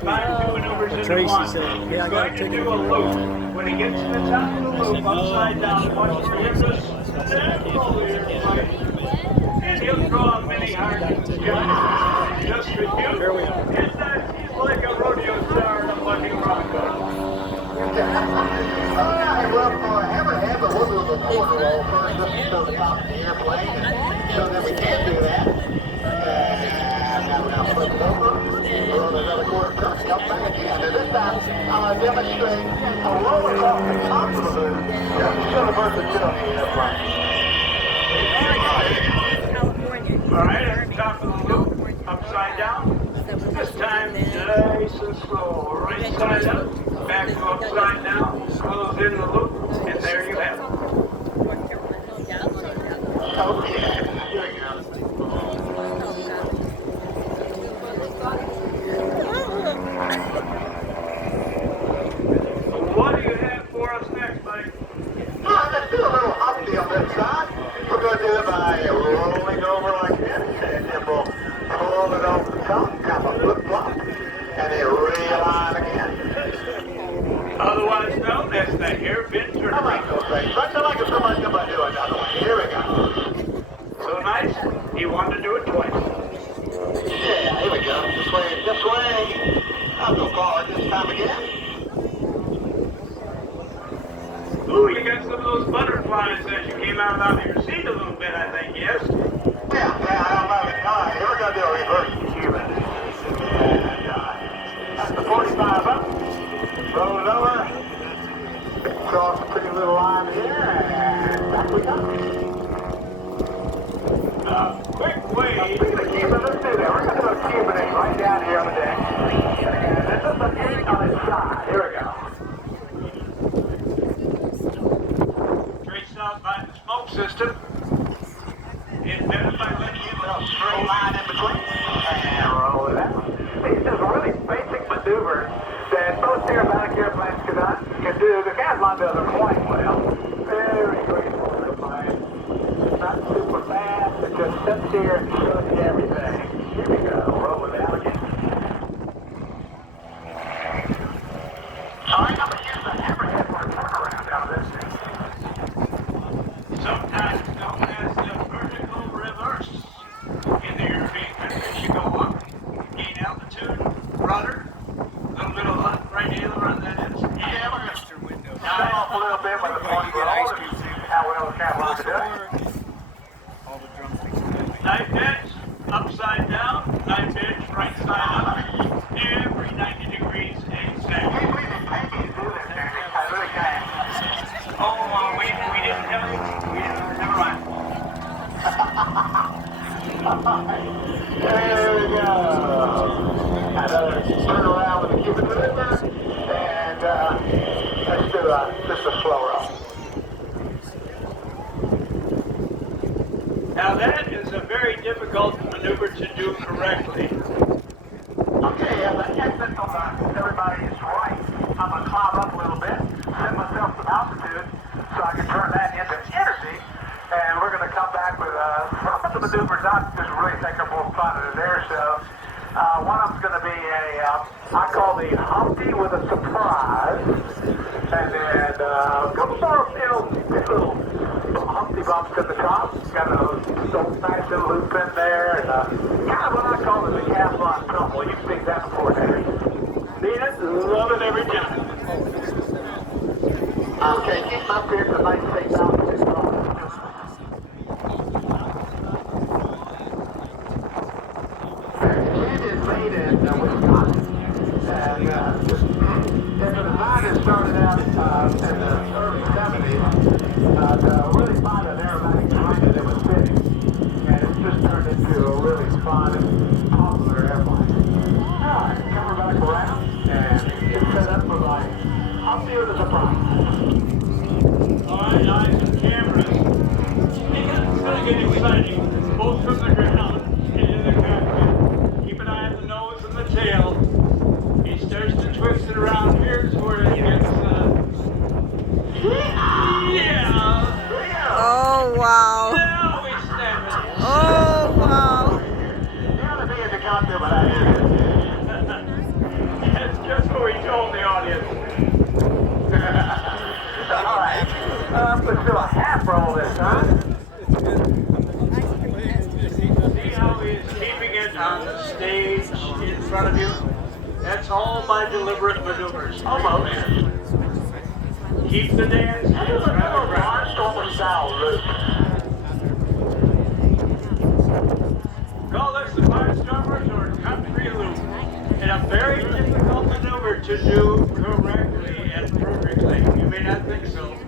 combine two maneuvers into one. He's going to do a loop. When he gets to the top of the loop, upside down, watch for him to step over your plane. And he'll draw a mini heart just for you. And he's like a rodeo star in a fucking bronco. Alright, well, for Hammerhead, but we'll do the quarter roll first, just to show the top of the airplane, and show that we can do that. And now we're going to flip it over, run another quarter turn, come back again. And this time, I'm going to demonstrate a roll across the top of the loop, just to show the versatility of the airplane. Alright, at the top of the loop, upside down. This time, nice and slow, right side up, back to upside down, close in the loop, and there you have it. Okay, here we go. What do you have for us next, buddy? Let's do a little humpty on this side. We're going to do it by rolling over like this, and then we'll pull it over the top, kind of a flip-flop, and then realign again. Otherwise known as the hairpin turnaround. I like those things. I like it so much, I'm going to do another one. Here we go. So nice, he wanted to do it twice. Yeah, here we go. This way, this way. I'll go forward this time again. Ooh, you got some of those butterflies as you came out of your seat a little bit, I think, yes? Yeah, I love it. All right, here we're going to do a reverse Cuban. And that's the 45 up. Roll it over. Cross a pretty little line here, and back we go. Quick way. Speaking of Cuban, let's do that. We're going to do a Cubaning right down here on the deck. And this is the 8 on its side. Here we go. Traced out by the smoke system. Invented by letting you A straight line in between. And roll it out. These are really basic maneuvers that most aerobatic airplanes can do. The Castlon does them quite well. Very graceful airplane. Not super fast. It just sits here and shows you everything. Here we go. Roll it out again. All right, I'm going to use the hammerhead for a turnaround out of this thing. sometimes known as the vertical reverse. In the European countries, you go up, gain altitude, rudder, a little bit of luck, right aileron, that is. Yeah, we're going to start off a little bit with the point roll and see how well the Castlon does. Knife edge, upside down, knife edge, right side up, every 90 degrees exactly. We didn't pay me to do this, Danny. I really can't. Oh, we didn't tell you? We didn't, never mind. There we go. Another turn around with the Cuban river, and let's do just a slow roll. Now that is a very difficult maneuver to do correctly. Okay, as I exit on everybody is right, I'm going to climb up a little bit, set myself some altitude so I can turn that into energy, and we're going to come back with some of the maneuvers I just really think are more fun at an air show. One of them's going to be I call the Humpty with a surprise, and then a couple more, little Humpty bumps at the top. Got a old-fashioned loop in there, and kind of what I call it the Castlon tumble. You've seen that before, Harry. Need it? Love it every time. Okay, getting up here to 96,000. It is made in Wisconsin, and the design has started out in the early 70s to really find an aerobatic terrain that was fitting, and it's just turned into a really fun and popular airplane. Alright, come back around, and it's set up for like, I'll see you at a surprise. Alright, eyes and cameras. It's going to get exciting, both from the ground and in the cockpit. Keep an eye on the nose and the tail. He starts to twist it around. Here's where it gets, yeah! control this, huh? See how he's keeping it on the stage in front of you? That's all by deliberate maneuvers. Almost. Keep the dance in front of the ground. Barnstormer style loop. Call this the Barnstormers or Country Loop. And a very difficult maneuver to do correctly and perfectly. You may not think so.